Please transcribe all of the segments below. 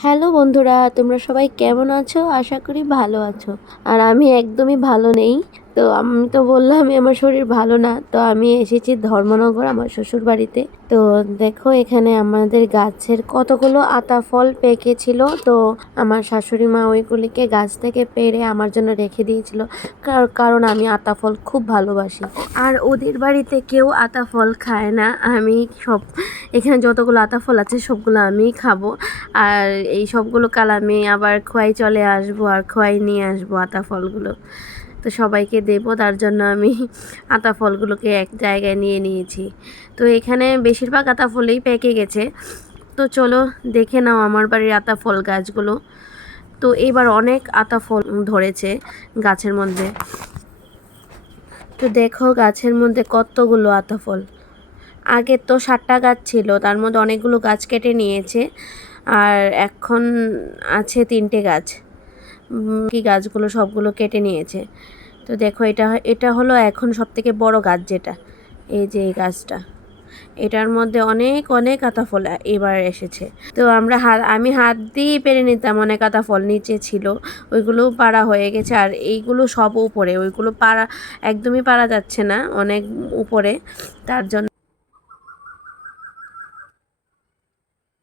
Hello বন্ধুরা, তোমরা সবাই কেমন আছো? আশা করি ভালো আছো। আর আমি একদমই ভালো নেই। তো আমি তো বললামই আমার শরীর ভালো না। তো আমি এসেছি ধর্মনগর আমার শ্বশুর বাড়িতে তো দেখো এখানে আমাদের গাছের কতগুলো আতা ফল পেকেছিল। তো আমার শাশুড়ি মা ওইগুলিকে গাছ থেকে পেরে আমার জন্য রেখে দিয়েছিল। কার- কারণ আমি আতা ফল খুব ভালোবাসি। আর ওদের বাড়িতে কেউ আতা ফল খায় না। আমি সব, এখানে যতগুলো আতা ফল আছে সবগুলো আমিই খাব। আর এই সবগুলো কাল আমি আবার খোয়াই চলে আসব আর খোয়াই নিয়ে আসব আতা ফলগুলো। তো সবাইকে দেবো, তার জন্য আমি আতা ফলগুলোকে এক জায়গায় নিয়ে নিয়েছি। তো এখানে বেশিরভাগ আতা ফলেই পেকে গেছে। তো চলো দেখে নাও আমার বাড়ির আতা ফল গাছগুলো। তো এবার অনেক আতা ফল ধরেছে গাছের মধ্যে। তো দেখো গাছের মধ্যে কতগুলো আতা ফল। আগে তো ষাটটা গাছ ছিল, তার মধ্যে অনেকগুলো গাছ কেটে নিয়েছে। আর এখন আছে তিনটে গাছ। কি গাছগুলো সবগুলো কেটে নিয়েছে। তো দেখো এটা এটা হলো এখন সব থেকে বড় গাছ যেটা, এই যে এই গাছটা। এটার মধ্যে অনেক অনেক আতা ফল এবার এসেছে। তো আমরা হাত, আমি হাত দিয়েই পেরে নিতাম অনেক আতা ফল, নিচে ছিল। ওইগুলো পাড়া হয়ে গেছে আর এইগুলো সব উপরে, ওইগুলো পাড়া, একদমই পারা যাচ্ছে না অনেক উপরে। তার জন্য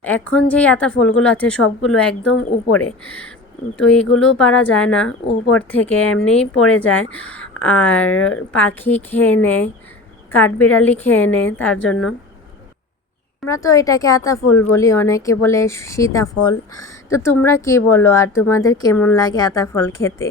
এখন যেই আতা ফলগুলো আছে সবগুলো একদম উপরে। তো এগুলো পারা যায় না। উপর থেকে এমনিই পড়ে যায়। আর পাখি খেয়ে নেয় কাঠবিড়ালি খেয়ে নেয় তার জন্য। আমরা তো এটাকে আতা ফুল বলি, অনেকে বলে সীতাফল। তো তোমরা কি বলো, আর তোমাদের কেমন লাগে আতা ফল খেতে?